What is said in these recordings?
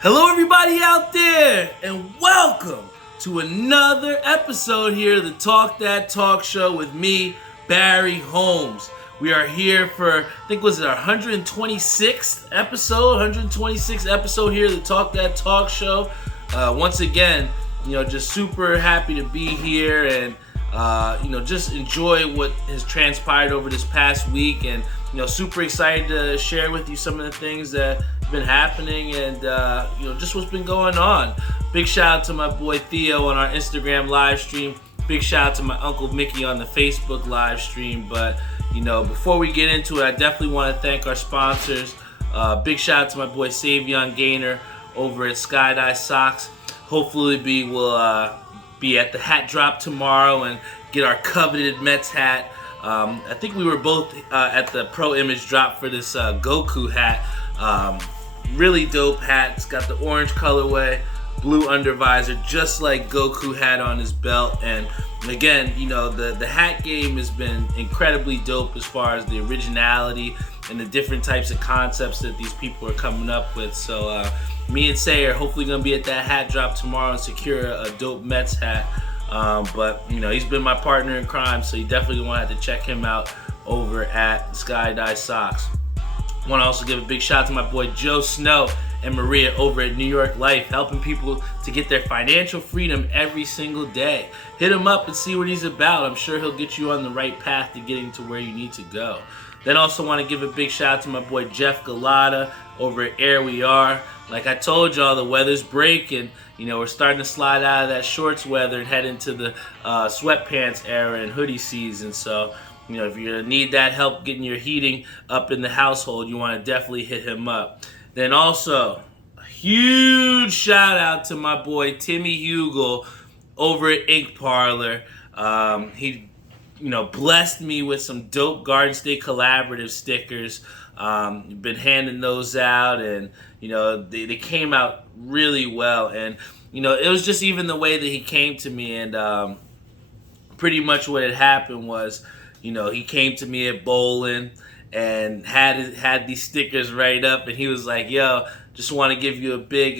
Hello, everybody out there, and welcome to another episode here of the Talk That Talk Show with me, Barry Holmes. We are here for, I think, was it our 126th episode? 126th episode here of the Talk That Talk Show. Once again, just super happy to be here and, just enjoy what has transpired over this past week and, super excited to share with you some of the things that have been happening and, just what's been going on. Big shout out to my boy Theo on our Instagram live stream. Big shout out to my Uncle Mickey on the Facebook live stream. But, before we get into it, I definitely want to thank our sponsors. Big shout out to my boy Savion Gaynor over at Skydive Socks. Hopefully we'll be at the hat drop tomorrow and get our coveted Mets hat. I think we were both at the Pro Image drop for this Goku hat. Really dope hat. It's got the orange colorway, blue undervisor, just like Goku had on his belt. And again, the hat game has been incredibly dope as far as the originality and the different types of concepts that these people are coming up with. So me and Say are hopefully going to be at that hat drop tomorrow and secure a dope Mets hat. But he's been my partner in crime, so you definitely want to have to check him out over at Skydive Socks. I want to also give a big shout out to my boy Joe Snow and Maria over at New York Life, helping people to get their financial freedom every single day. Hit him up and see what he's about. I'm sure he'll get you on the right path to getting to where you need to go. Then also want to give a big shout out to my boy Jeff Galata over at Air We Are. Like I told y'all, the weather's breaking. We're starting to slide out of that shorts weather and head into the sweatpants era and hoodie season. So, if you need that help getting your heating up in the household, you want to definitely hit him up. Then also, a huge shout out to my boy Timmy Hugel over at Ink Parlor. He blessed me with some dope Garden State Collaborative stickers. Been handing those out, and they came out really well. And it was just even the way that he came to me, and pretty much what had happened was, he came to me at bowling and had these stickers right up, and he was like, "Yo, just want to give you a big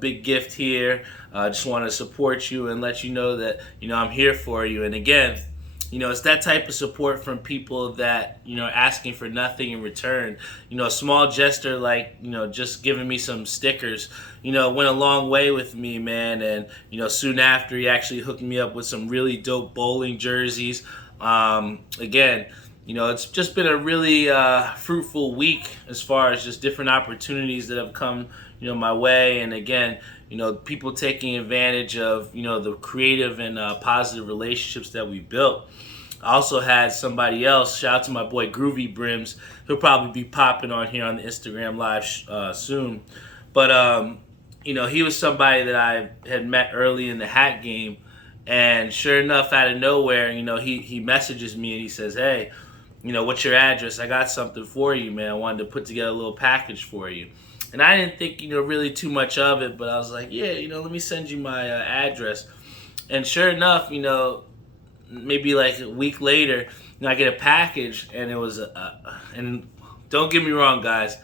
big gift here. Just want to support you and let you know that I'm here for you." And again, it's that type of support from people that, asking for nothing in return. A small gesture like, just giving me some stickers, went a long way with me, man. And, soon after, he actually hooked me up with some really dope bowling jerseys. Again, it's just been a really fruitful week as far as just different opportunities that have come, my way. And again, people taking advantage of, the creative and positive relationships that we built. I also had somebody else, shout out to my boy Groovy Brims. He'll probably be popping on here on the Instagram live soon. But, he was somebody that I had met early in the hat game. And sure enough, out of nowhere, he messages me and he says, "Hey, what's your address? I got something for you, man. I wanted to put together a little package for you." And I didn't think, really too much of it, but I was like, "Yeah, let me send you my address." And sure enough, maybe like a week later, I get a package, and it was and don't get me wrong, guys,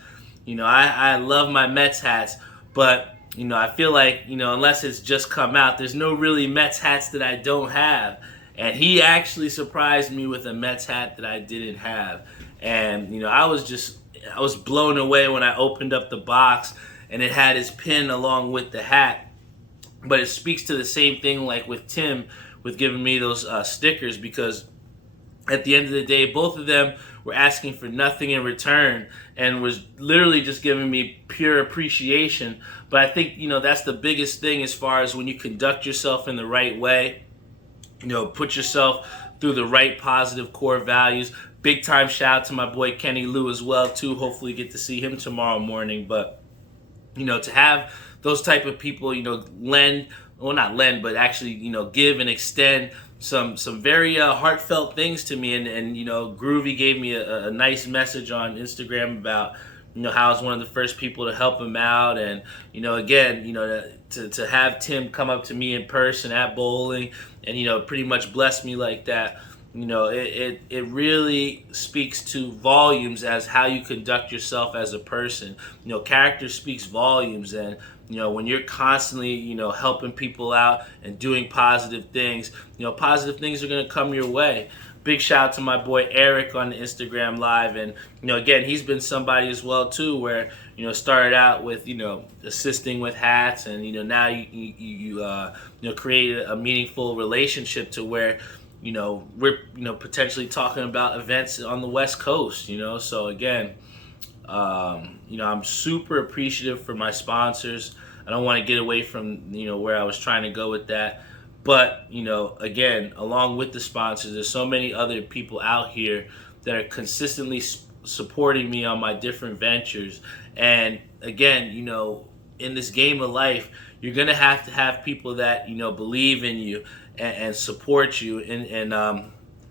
I love my Mets hats, but I feel like, unless it's just come out, there's no really Mets hats that I don't have. And he actually surprised me with a Mets hat that I didn't have. And, I was blown away when I opened up the box and it had his pin along with the hat. But it speaks to the same thing like with Tim, with giving me those stickers, because at the end of the day, both of them were asking for nothing in return and was literally just giving me pure appreciation. But I think, that's the biggest thing as far as when you conduct yourself in the right way, put yourself through the right positive core values. Big time shout out to my boy Kenny Lou as well, too. Hopefully get to see him tomorrow morning. But, to have those type of people, not lend, but actually, give and extend some very heartfelt things to me. And Groovy gave me a nice message on Instagram about, how I was one of the first people to help him out. And, again, to have Tim come up to me in person at bowling and, pretty much bless me like that, it really speaks to volumes as how you conduct yourself as a person. Character speaks volumes, and when you're constantly helping people out and doing positive things, positive things are going to come your way. Big shout out to my boy Eric on the Instagram live, and again, he's been somebody as well too, where started out with assisting with hats, and now you created a meaningful relationship to where we're potentially talking about events on the West Coast. So again, I'm super appreciative for my sponsors. I don't want to get away from where I was trying to go with that. But, again, along with the sponsors, there's so many other people out here that are consistently supporting me on my different ventures. And again, in this game of life, you're going to have people that, believe in you and support you. And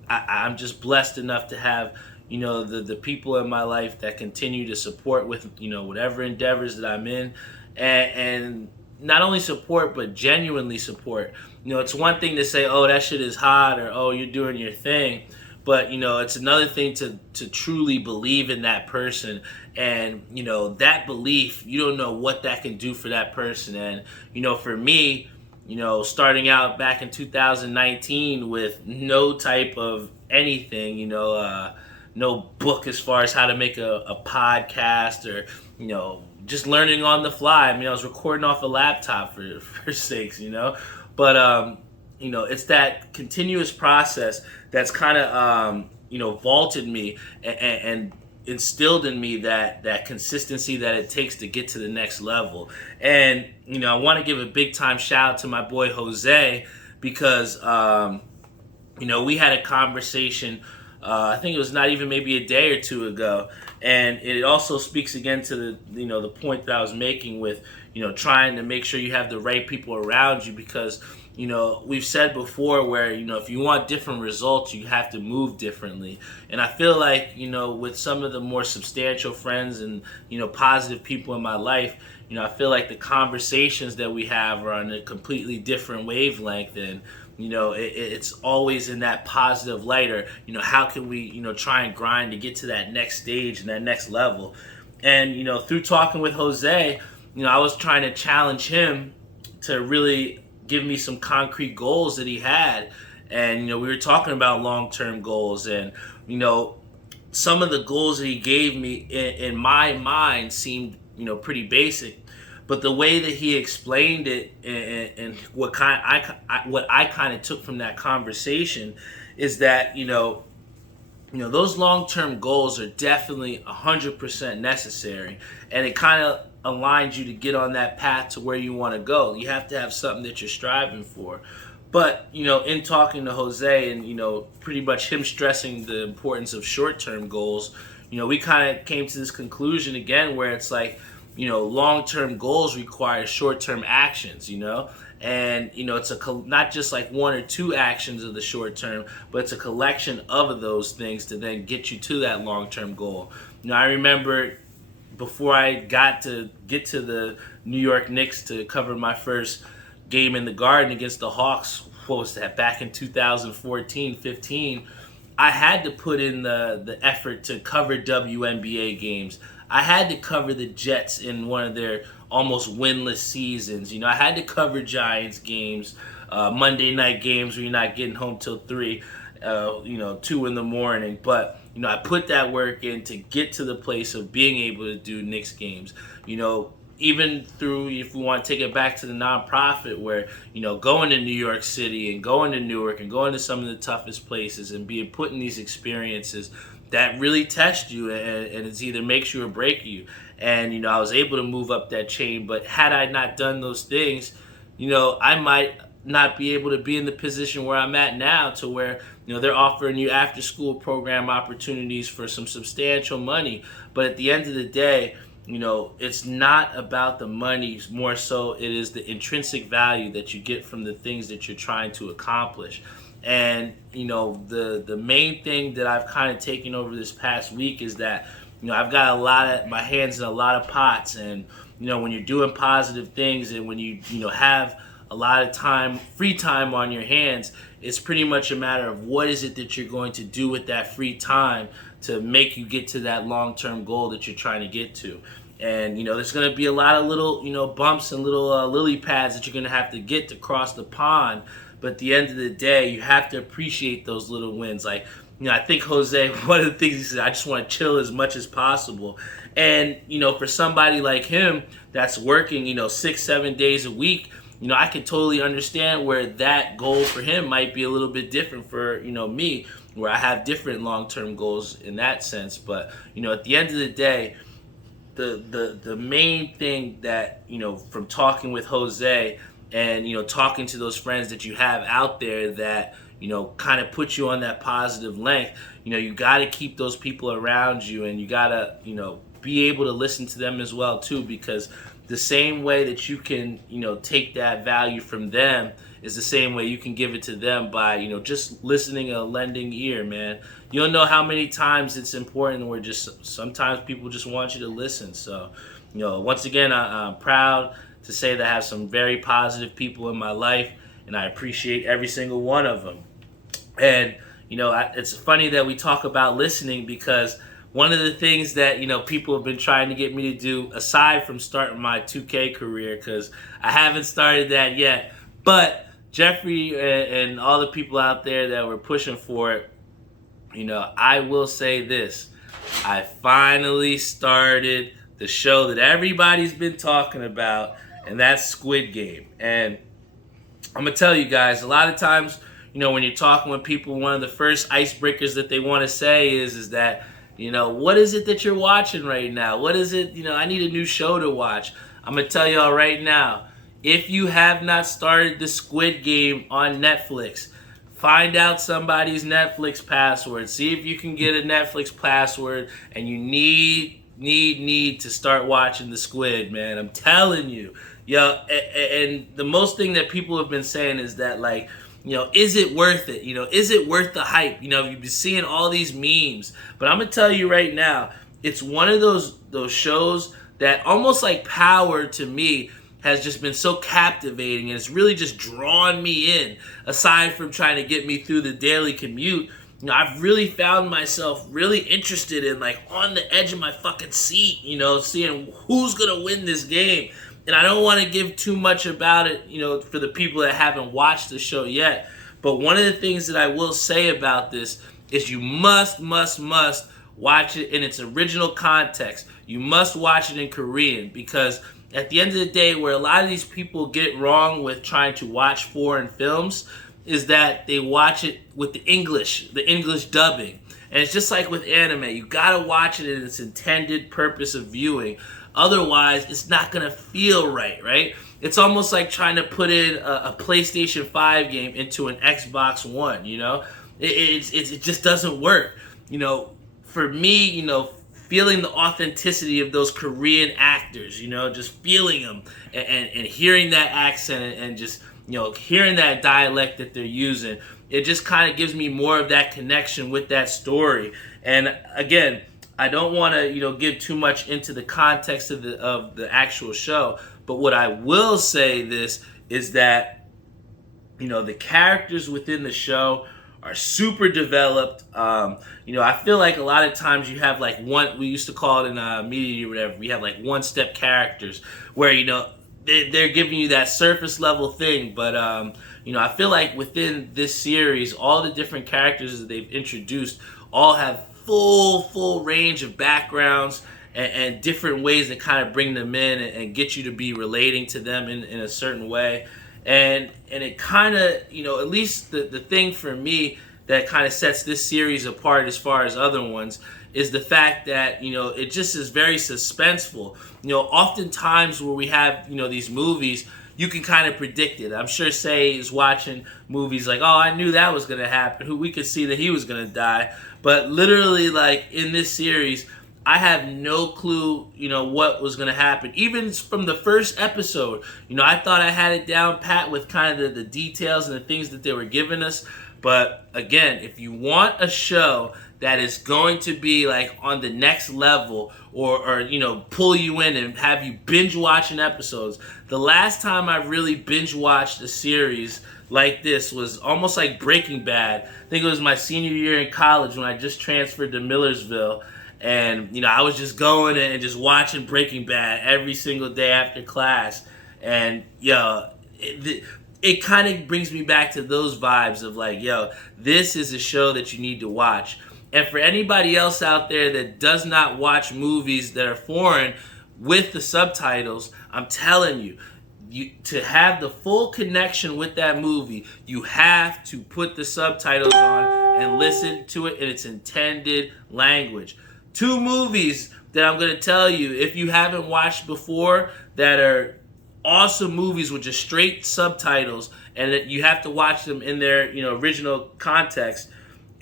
I'm just blessed enough to have, the people in my life that continue to support with, whatever endeavors that I'm in. And not only support, but genuinely support. It's one thing to say, oh, that shit is hot, or oh, you're doing your thing. But, it's another thing to truly believe in that person. And, that belief, you don't know what that can do for that person. And, for me, starting out back in 2019 with no type of anything, no book as far as how to make a podcast, or, just learning on the fly. I was recording off a laptop for sakes, But, it's that continuous process that's kind of, vaulted me and instilled in me that consistency that it takes to get to the next level. And, I want to give a big time shout out to my boy Jose, because, we had a conversation, I think it was not even maybe a day or two ago. And it also speaks again to the point that I was making with, trying to make sure you have the right people around you, because, we've said before where, if you want different results, you have to move differently. And I feel like, with some of the more substantial friends and, positive people in my life, I feel like the conversations that we have are on a completely different wavelength. And, it's always in that positive light, or, how can we, try and grind to get to that next stage and that next level. And, through talking with Jose, I was trying to challenge him to really give me some concrete goals that he had. And, we were talking about long-term goals, and, some of the goals that he gave me in my mind seemed, pretty basic. But the way that he explained it, and what I kind of took from that conversation, is that those long-term goals are definitely 100% necessary, and it kind of aligns you to get on that path to where you want to go. You have to have something that you're striving for. But in talking to Jose, and pretty much him stressing the importance of short-term goals, we kind of came to this conclusion again where it's like, long-term goals require short-term actions, and, it's not just like one or two actions of the short term, but it's a collection of those things to then get you to that long-term goal. I remember before I get to the New York Knicks to cover my first game in the Garden against the Hawks, what was that, back in 2014-15, I had to put in the effort to cover WNBA games. I had to cover the Jets in one of their almost winless seasons. I had to cover Giants games, Monday night games where you're not getting home till 3, 2 in the morning. But, I put that work in to get to the place of being able to do Knicks games. Even through, if we want to take it back to the nonprofit, where, going to New York City and going to Newark and going to some of the toughest places and being put in these experiences that really test you, and it's either makes you or break you. And, I was able to move up that chain, but had I not done those things, I might not be able to be in the position where I'm at now, to where, they're offering you after school program opportunities for some substantial money. But at the end of the day, it's not about the money, more so it is the intrinsic value that you get from the things that you're trying to accomplish. And, the main thing that I've kind of taken over this past week is that, I've got my hands in a lot of pots. And, when you're doing positive things, and when you have a lot of time, free time on your hands. It's pretty much a matter of what is it that you're going to do with that free time to make you get to that long-term goal that you're trying to get to. And, there's going to be a lot of little, bumps and little lily pads that you're going to have to get to cross the pond. But at the end of the day, you have to appreciate those little wins. Like, I think Jose, one of the things he said, I just want to chill as much as possible. And, for somebody like him that's working, 6-7 days a week, I can totally understand where that goal for him might be a little bit different for, me, where I have different long-term goals in that sense. But, at the end of the day, the main thing that, from talking with Jose and, talking to those friends that you have out there that, kind of put you on that positive length, you got to keep those people around you, and you got to, be able to listen to them as well, too, because the same way that you can, take that value from them is the same way you can give it to them by, just listening a lending ear, man. You don't know how many times it's important where just sometimes people just want you to listen. So, once again, I'm proud to say that I have some very positive people in my life, and I appreciate every single one of them. And, it's funny that we talk about listening, because one of the things that, people have been trying to get me to do, aside from starting my 2K career, because I haven't started that yet, but Jeffrey and all the people out there that were pushing for it, I will say this. I finally started the show that everybody's been talking about, and that's Squid Game. And I'm going to tell you guys, a lot of times, when you're talking with people, one of the first icebreakers that they want to say is that, what is it that you're watching right now? What is it? I need a new show to watch. I'm going to tell y'all right now, if you have not started the Squid Game on Netflix, find out somebody's Netflix password. See if you can get a Netflix password, and you need to start watching the Squid, man. I'm telling you. And the most thing that people have been saying is that, like, is it worth it? Is it worth the hype? You've been seeing all these memes. But I'm going to tell you right now, it's one of those shows that, almost like Power to me, has just been so captivating, and it's really just drawn me in. Aside from trying to get me through the daily commute, I've really found myself really interested in, like, on the edge of my fucking seat, seeing who's going to win this game. And I don't want to give too much about it, for the people that haven't watched the show yet. But one of the things that I will say about this is you must watch it in its original context. You must watch it in Korean, because at the end of the day, where a lot of these people get wrong with trying to watch foreign films is that they watch it with the English dubbing. And it's just like with anime. You gotta watch it in its intended purpose of viewing. Otherwise, it's not gonna feel right? It's almost like trying to put in a PlayStation 5 game into an Xbox One, It just doesn't work. For me, feeling the authenticity of those Korean actors, just feeling them and hearing that accent and just, hearing that dialect that they're using, it just kind of gives me more of that connection with that story. And again, I don't want to, give too much into the context of the actual show, but what I will say this is that, the characters within the show are super developed. I feel like a lot of times you have like one, we used to call it in media or whatever, we have like one-step characters where, they're giving you that surface level thing. But, I feel like within this series, all the different characters that they've introduced all have full range of backgrounds and different ways to kind of bring them in and get you to be relating to them in a certain way. And it kind of, at least the thing for me that kind of sets this series apart as far as other ones is the fact that, it just is very suspenseful. Oftentimes where we have, these movies, you can kind of predict it. I'm sure Say is watching movies like, oh, I knew that was going to happen. We could see that he was going to die. But literally, like, in this series, I have no clue, what was going to happen. Even from the first episode, I thought I had it down pat with kind of the details and the things that they were giving us. But again, if you want a show that is going to be like on the next level, or pull you in and have you binge watching episodes. The last time I really binge watched a series like this was almost like Breaking Bad. I think it was my senior year in college when I just transferred to Millersville. And, I was just going and just watching Breaking Bad every single day after class. And, it kind of brings me back to those vibes of like, this is a show that you need to watch. And for anybody else out there that does not watch movies that are foreign with the subtitles, I'm telling you, to have the full connection with that movie, you have to put the subtitles on and listen to it in its intended language. 2 movies that I'm going to tell you, if you haven't watched before, that are awesome movies with just straight subtitles, and that you have to watch them in their original context,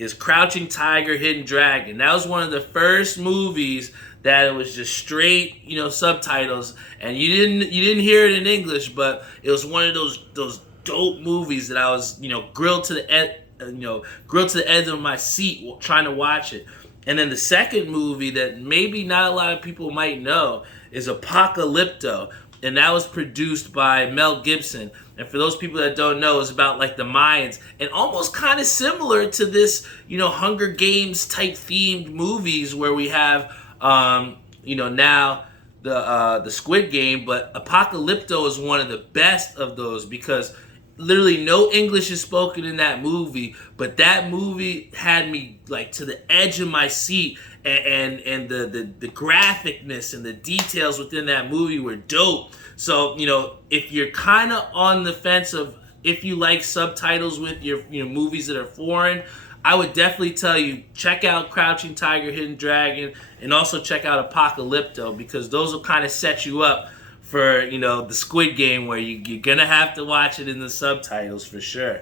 is Crouching Tiger, Hidden Dragon. That was one of the first movies that it was just straight, subtitles, and you didn't hear it in English, but it was one of those dope movies that I was, grilled to the edge of my seat trying to watch it. And then the second movie that maybe not a lot of people might know is Apocalypto, and that was produced by Mel Gibson. And for those people that don't know, it's about like the Mayans, and almost kind of similar to this, Hunger Games type themed movies where we have, now the Squid Game. But Apocalypto is one of the best of those because literally no English is spoken in that movie, but that movie had me like to the edge of my seat, and the graphicness and the details within that movie were dope. So, if you're kind of on the fence of if you like subtitles with your movies that are foreign, I would definitely tell you, check out Crouching Tiger, Hidden Dragon, and also check out Apocalypto, because those will kind of set you up for, the Squid Game, where you're going to have to watch it in the subtitles for sure.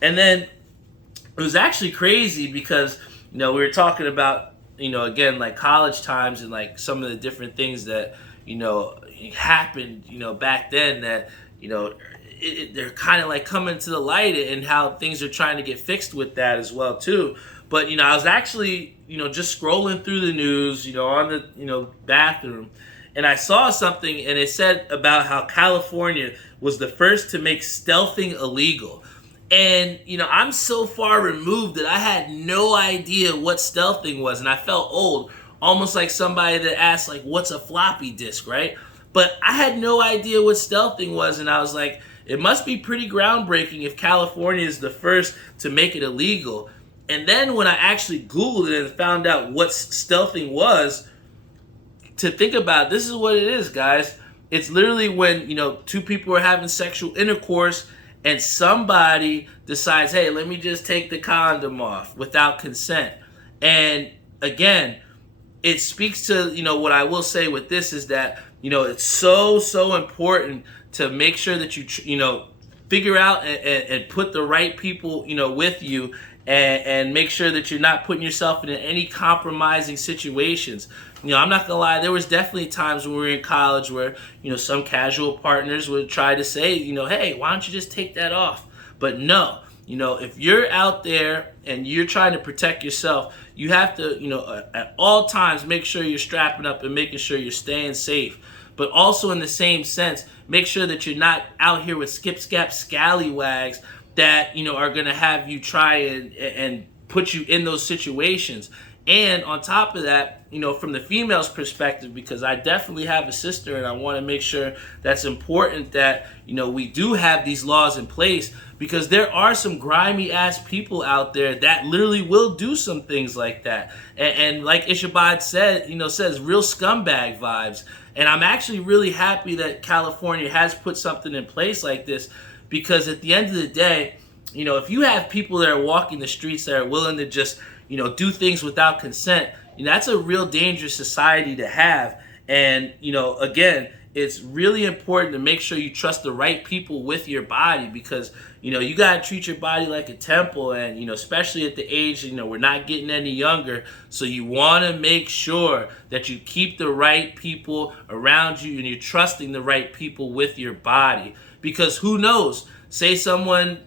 And then it was actually crazy because, we were talking about, again, like college times and like some of the different things that, happened, back then that, they're kind of like coming to the light, and how things are trying to get fixed with that as well too. But, I was actually, just scrolling through the news, on the, bathroom, and I saw something, and it said about how California was the first to make stealthing illegal. And, I'm so far removed that I had no idea what stealthing was, and I felt old, almost like somebody that asked, like, what's a floppy disk, right? But I had no idea what stealthing was, and I was like, it must be pretty groundbreaking if California is the first to make it illegal. And then when I actually Googled it and found out what stealthing was, to think about, this is what it is, guys. It's literally when, 2 people are having sexual intercourse and somebody decides, hey, let me just take the condom off without consent. And again, it speaks to, what I will say with this is that, it's so important to make sure that you, figure out and put the right people, with you, and make sure that you're not putting yourself in any compromising situations. I'm not gonna lie, there was definitely times when we were in college where, some casual partners would try to say, hey, why don't you just take that off? But no, if you're out there and you're trying to protect yourself, you have to, at all times make sure you're strapping up and making sure you're staying safe. But also in the same sense, make sure that you're not out here with skip-scap scallywags that, are going to have you try and put you in those situations. And on top of that, from the female's perspective, because I definitely have a sister and I want to make sure that's important that, we do have these laws in place, because there are some grimy ass people out there that literally will do some things like that. And like Ishabad said, says real scumbag vibes. And I'm actually really happy that California has put something in place like this, because at the end of the day, if you have people that are walking the streets that are willing to just, do things without consent, that's a real dangerous society to have. And, again, it's really important to make sure you trust the right people with your body, because, you got to treat your body like a temple. And, especially at the age, we're not getting any younger. So you want to make sure that you keep the right people around you and you're trusting the right people with your body, because who knows? say someone,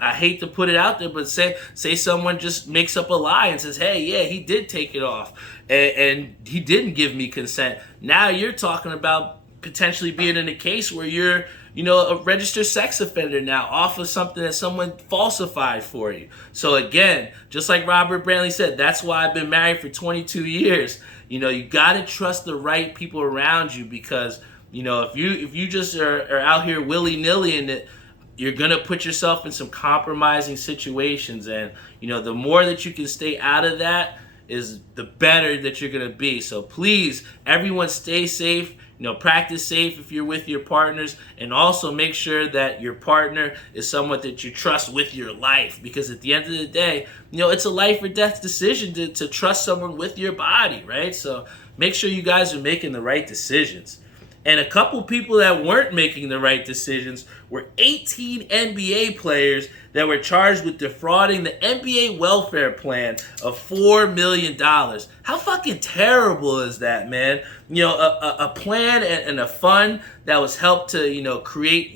I hate to put it out there, but say someone just makes up a lie and says, hey, yeah, he did take it off and he didn't give me consent. Now you're talking about potentially being in a case where you're, a registered sex offender now off of something that someone falsified for you. So again, just like Robert Brantley said, that's why I've been married for 22 years. You got to trust the right people around you, because, if you just are out here willy-nilly in it, you're going to put yourself in some compromising situations. And, the more that you can stay out of that is the better that you're going to be. So please, everyone, stay safe. Practice safe if you're with your partners, and also make sure that your partner is someone that you trust with your life, because at the end of the day, it's a life or death decision to trust someone with your body, right? So make sure you guys are making the right decisions. And a couple people that weren't making the right decisions were 18 NBA players that were charged with defrauding the NBA welfare plan of $4 million. How fucking terrible is that, man? A plan and a fund that was helped to, create,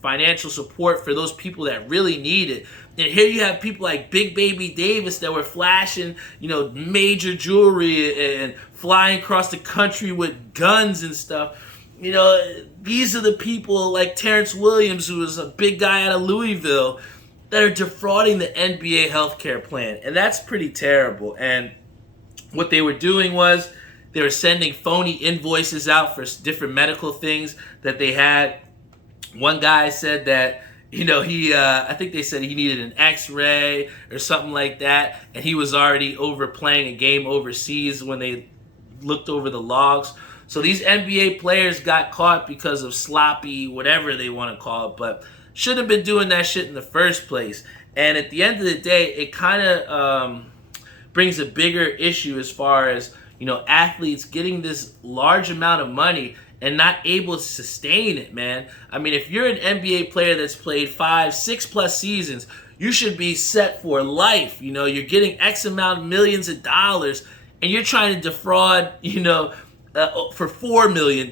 financial support for those people that really need it. And here you have people like Big Baby Davis that were flashing, major jewelry and flying across the country with guns and stuff. These are the people like Terrence Williams, who was a big guy out of Louisville, that are defrauding the NBA healthcare plan. And that's pretty terrible. And what they were doing was they were sending phony invoices out for different medical things that they had. One guy said that, I think they said he needed an x-ray or something like that. And he was already playing a game overseas when they looked over the logs. So these NBA players got caught because of sloppy, whatever they want to call it, but shouldn't have been doing that shit in the first place. And at the end of the day, it kind of brings a bigger issue as far as, athletes getting this large amount of money and not able to sustain it, man. I mean, if you're an NBA player that's played 5, 6+ seasons, you should be set for life. You're getting X amount of millions of dollars, and you're trying to defraud, for $4 million.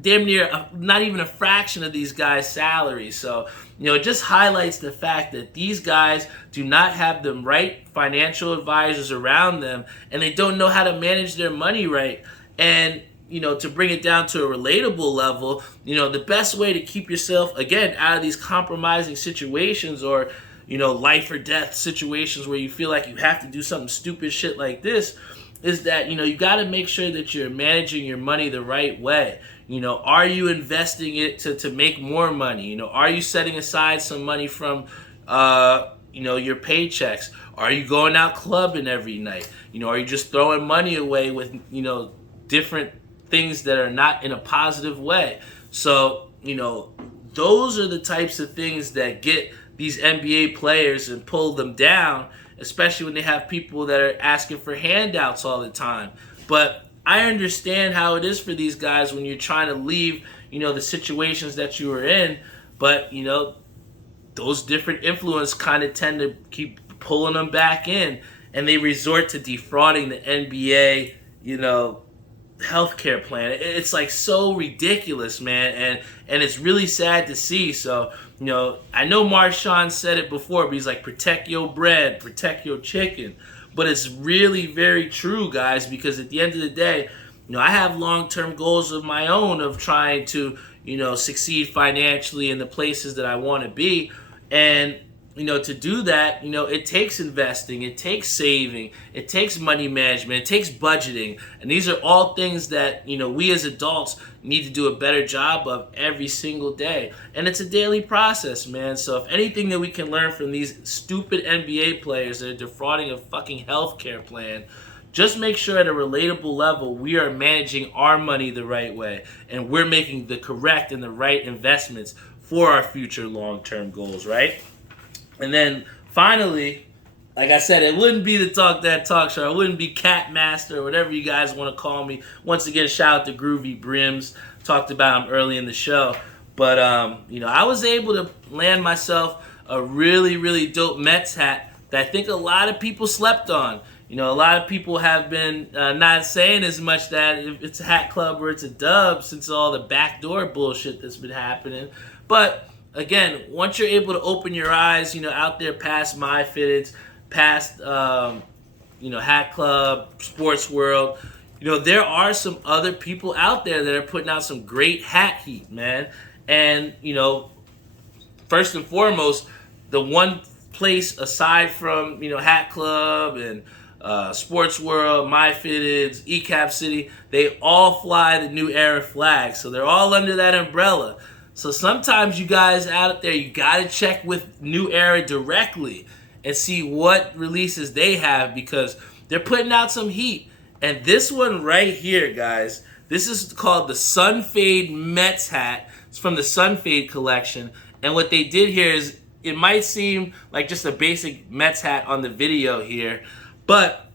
Damn near not even a fraction of these guys' salaries. So, it just highlights the fact that these guys do not have the right financial advisors around them, and they don't know how to manage their money right. And, to bring it down to a relatable level, the best way to keep yourself, again, out of these compromising situations or, life or death situations where you feel like you have to do something stupid shit like this, is that, you got to make sure that you're managing your money the right way. Are you investing it to make more money? Are you setting aside some money from, your paychecks? Are you going out clubbing every night? Are you just throwing money away with, different things that are not in a positive way? So, those are the types of things that get these NBA players and pull them down, especially when they have people that are asking for handouts all the time. But I understand how it is for these guys when you're trying to leave, the situations that you were in. But, those different influences kind of tend to keep pulling them back in. And they resort to defrauding the NBA, healthcare plan. It's like so ridiculous, man. And it's really sad to see. So, I know Marshawn said it before, but he's like, protect your bread, protect your chicken. But it's really very true, guys, because at the end of the day, I have long-term goals of my own of trying to, succeed financially in the places that I want to be. And, to do that, it takes investing, it takes saving, it takes money management, it takes budgeting. And these are all things that, we as adults need to do a better job of every single day. And it's a daily process, man. So if anything that we can learn from these stupid NBA players that are defrauding a fucking healthcare plan, just make sure at a relatable level we are managing our money the right way and we're making the correct and the right investments for our future long-term goals, right? And then finally, like I said, it wouldn't be the Talk That Talk Show. It wouldn't be Cat Master or whatever you guys want to call me. Once again, shout out to Groovy Brims. Talked about him early in the show. But, I was able to land myself a really, really dope Mets hat that I think a lot of people slept on. A lot of people have been not saying as much that if it's a hat club or it's a dub since all the backdoor bullshit that's been happening. But again, once you're able to open your eyes, out there past My Fitteds, past, Hat Club, Sports World, there are some other people out there that are putting out some great hat heat, man. And, first and foremost, the one place aside from, Hat Club and Sports World, My Fitteds, ECAP City, they all fly the New Era flag. So they're all under that umbrella. So sometimes you guys out there, you got to check with New Era directly and see what releases they have, because they're putting out some heat. And this one right here, guys, this is called the Sunfade Mets hat. It's from the Sunfade collection. And what they did here is, it might seem like just a basic Mets hat on the video here, but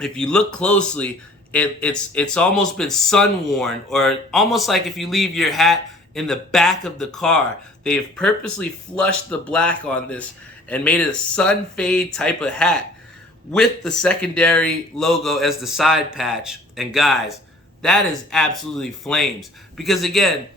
if you look closely, it's almost been sun worn, or almost like if you leave your hat in the back of the car. They've purposely flushed the black on this and made it a sun fade type of hat with the secondary logo as the side patch. And guys, that is absolutely flames. Because again,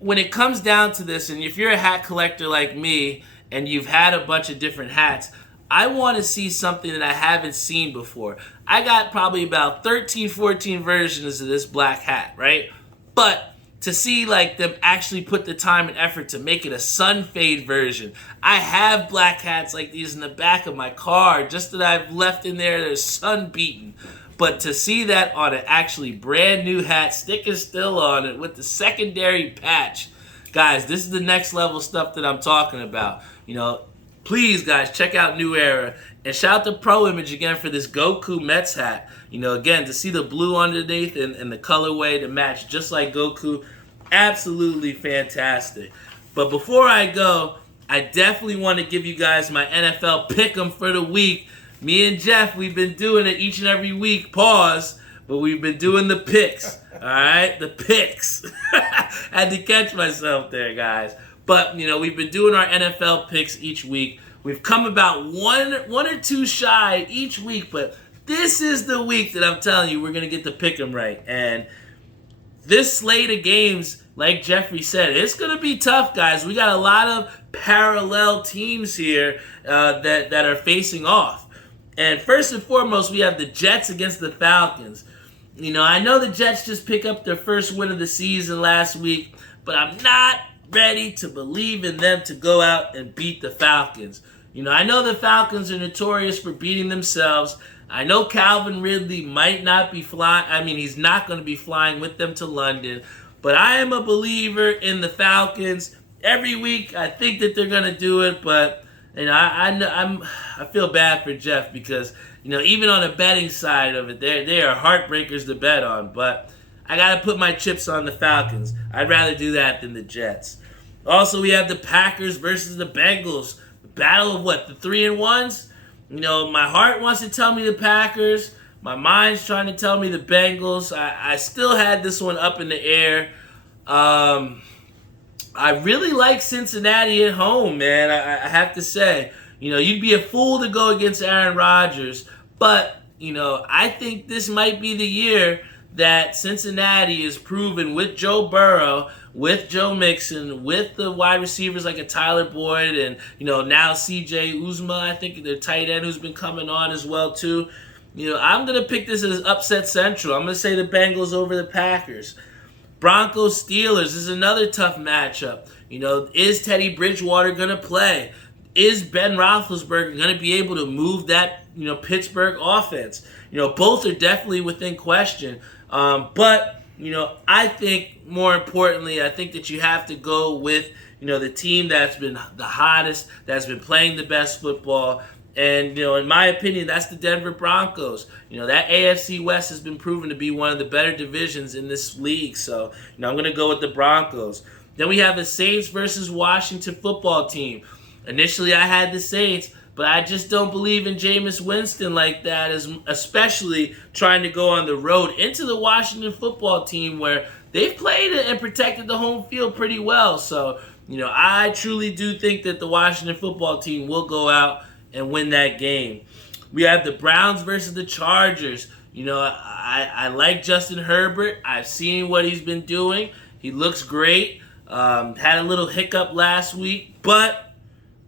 when it comes down to this, and if you're a hat collector like me and you've had a bunch of different hats, I want to see something that I haven't seen before. I got probably about 13, 14 versions of this black hat, right? But to see like them actually put the time and effort to make it a sun fade version. I have black hats like these in the back of my car, just that I've left in there, they're sun beaten. But to see that on an actually brand new hat, sticker still on it with the secondary patch, guys, this is the next level stuff that I'm talking about. Please, guys, check out New Era. And shout out to Pro Image again for this Goku Mets hat. Again, to see the blue underneath and the colorway to match just like Goku, absolutely fantastic. But before I go, I definitely want to give you guys my NFL pick'em for the week. Me and Jeff, we've been doing it each and every week. Pause. But we've been doing the picks. All right? The picks. Had to catch myself there, guys. But, we've been doing our NFL picks each week. We've come about one or two shy each week, but this is the week that I'm telling you we're going to get the pick'em right. And this slate of games, like Jeffrey said, it's going to be tough, guys. We got a lot of parallel teams here that are facing off. And first and foremost, we have the Jets against the Falcons. I know the Jets just picked up their first win of the season last week, but I'm not ready to believe in them to go out and beat the Falcons. I know the Falcons are notorious for beating themselves. I know Calvin Ridley might not be flying. He's not going to be flying with them to London. But I am a believer in the Falcons. Every week, I think that they're going to do it. But I feel bad for Jeff because even on the betting side of it, they are heartbreakers to bet on. But I got to put my chips on the Falcons. I'd rather do that than the Jets. Also, we have the Packers versus the Bengals. The battle of what? The 3-1s? My heart wants to tell me the Packers. My mind's trying to tell me the Bengals. I still had this one up in the air. I really like Cincinnati at home, man. I have to say. You'd be a fool to go against Aaron Rodgers. But, I think this might be the year that Cincinnati is proven with Joe Burrow, with Joe Mixon, with the wide receivers like a Tyler Boyd and, now C.J. Uzomah, I think their tight end who's been coming on as well too. I'm going to pick this as upset central. I'm going to say the Bengals over the Packers. Broncos Steelers is another tough matchup. Is Teddy Bridgewater going to play? Is Ben Roethlisberger going to be able to move that, Pittsburgh offense? Both are definitely within question. But, I think more importantly, I think that you have to go with, the team that's been the hottest, that's been playing the best football. And, in my opinion, that's the Denver Broncos. That AFC West has been proven to be one of the better divisions in this league. So, I'm going to go with the Broncos. Then we have the Saints versus Washington football team. Initially, I had the Saints, but I just don't believe in Jameis Winston like that, especially trying to go on the road into the Washington football team where they've played and protected the home field pretty well. So, I truly do think that the Washington football team will go out and win that game. We have the Browns versus the Chargers. I like Justin Herbert. I've seen what he's been doing. He looks great. Had a little hiccup last week, but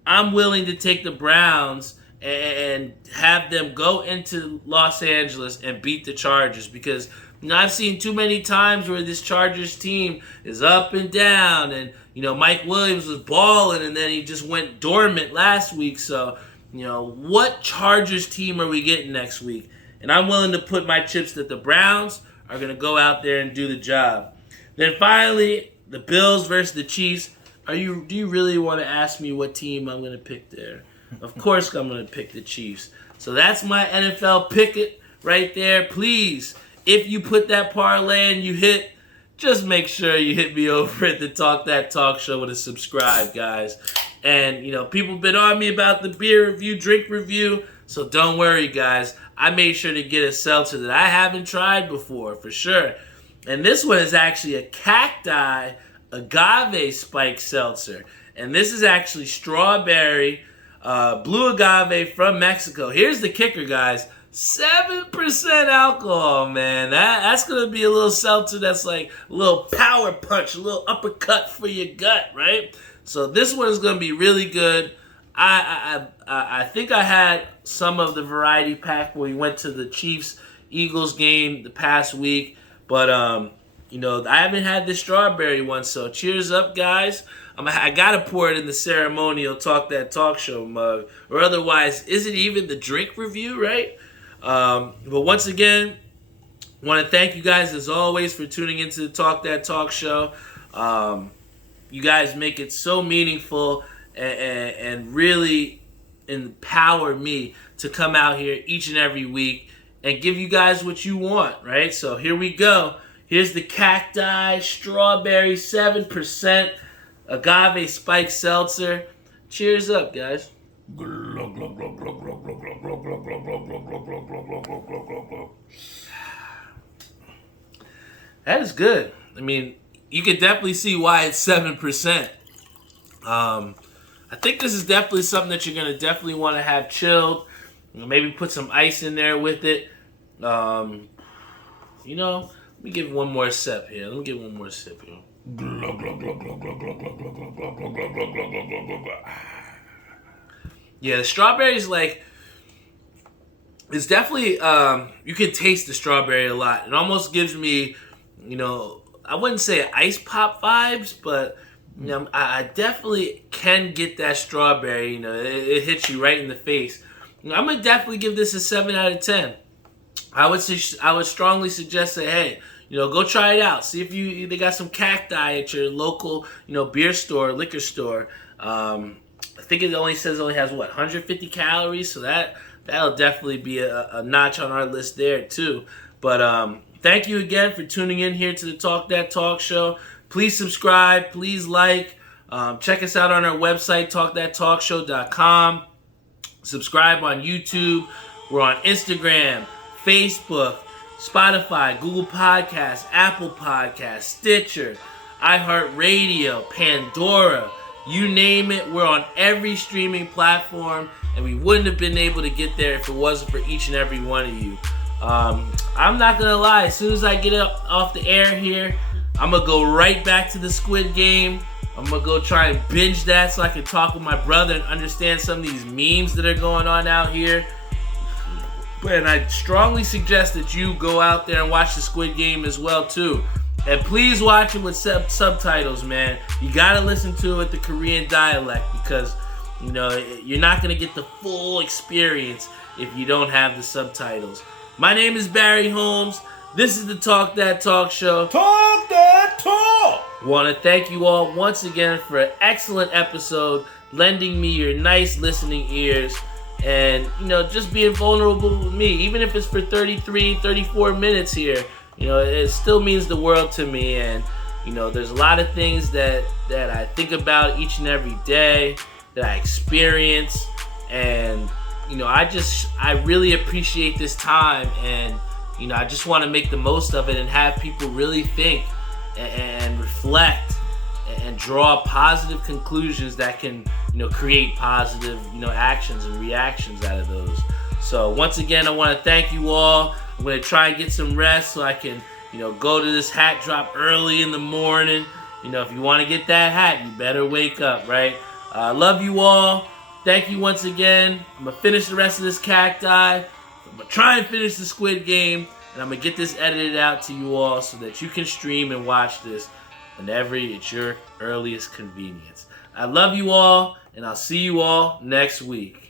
I'm willing to take the Browns and have them go into Los Angeles and beat the Chargers because I've seen too many times where this Chargers team is up and down, and Mike Williams was balling and then he just went dormant last week. So what Chargers team are we getting next week? And I'm willing to put my chips that the Browns are going to go out there and do the job. Then finally, the Bills versus the Chiefs. Do you really want to ask me what team I'm going to pick there? Of course I'm going to pick the Chiefs. So that's my NFL pick it right there. Please, if you put that parlay and you hit, just make sure you hit me over at the Talk That Talk Show with a subscribe, guys. And, people have been on me about the beer review, drink review. So don't worry, guys. I made sure to get a seltzer that I haven't tried before, for sure. And this one is actually a cacti agave spike seltzer. And this is actually strawberry, blue agave from Mexico. Here's the kicker, guys. 7% alcohol, man. That's going to be a little seltzer that's like a little power punch, a little uppercut for your gut, right? So this one is going to be really good. I think I had some of the variety pack when we went to the Chiefs-Eagles game the past week. But, I haven't had the strawberry one, so cheers up, guys. I got to pour it in the ceremonial Talk That Talk Show mug. Or otherwise, is it even the drink review, right? But once again, I want to thank you guys, as always, for tuning into the Talk That Talk Show. You guys make it so meaningful and really empower me to come out here each and every week and give you guys what you want, right? So here we go. Here's the cacti strawberry 7% agave spike seltzer. Cheers up, guys. That is good. I mean, you can definitely see why it's 7%. I think this is definitely something that you're going to definitely want to have chilled. Maybe put some ice in there with it. Let me give one more sip here. Yeah, the strawberries, it's definitely, you can taste the strawberry a lot. It almost gives me, I wouldn't say ice pop vibes, but I definitely can get that strawberry. It hits you right in the face. I'm gonna definitely give this a 7 out of 10. I would strongly suggest that, hey, go try it out. See if they got some cacti at your local, beer store, liquor store. I think it only says it has 150 calories, so that'll definitely be a notch on our list there too. But thank you again for tuning in here to the Talk That Talk Show. Please subscribe. Please like. Check us out on our website, talkthattalkshow.com. Subscribe on YouTube. We're on Instagram, Facebook, Spotify, Google Podcasts, Apple Podcasts, Stitcher, iHeartRadio, Pandora. You name it, we're on every streaming platform, and we wouldn't have been able to get there if it wasn't for each and every one of you. I'm not going to lie, as soon as I get up off the air here, I'm going to go right back to the Squid Game. I'm going to go try and binge that so I can talk with my brother and understand some of these memes that are going on out here. And I strongly suggest that you go out there and watch the Squid Game as well, too. And please watch it with subtitles, man. You got to listen to it with the Korean dialect because, you're not going to get the full experience if you don't have the subtitles. My name is Barry Holmes. This is the Talk That Talk Show. Talk That Talk! Want to thank you all once again for an excellent episode, lending me your nice listening ears, and, just being vulnerable with me. Even if it's for 33, 34 minutes here, it still means the world to me. And, there's a lot of things that I think about each and every day, that I experience, and, I really appreciate this time, and, I just want to make the most of it and have people really think and reflect and draw positive conclusions that can, create positive, actions and reactions out of those. So once again, I want to thank you all. I'm going to try and get some rest so I can, go to this hat drop early in the morning, if you want to get that hat, you better wake up, right? Love you all. Thank you once again. I'm going to finish the rest of this cacti. I'm going to try and finish the Squid Game. And I'm going to get this edited out to you all so that you can stream and watch this whenever it's your earliest convenience. I love you all, and I'll see you all next week.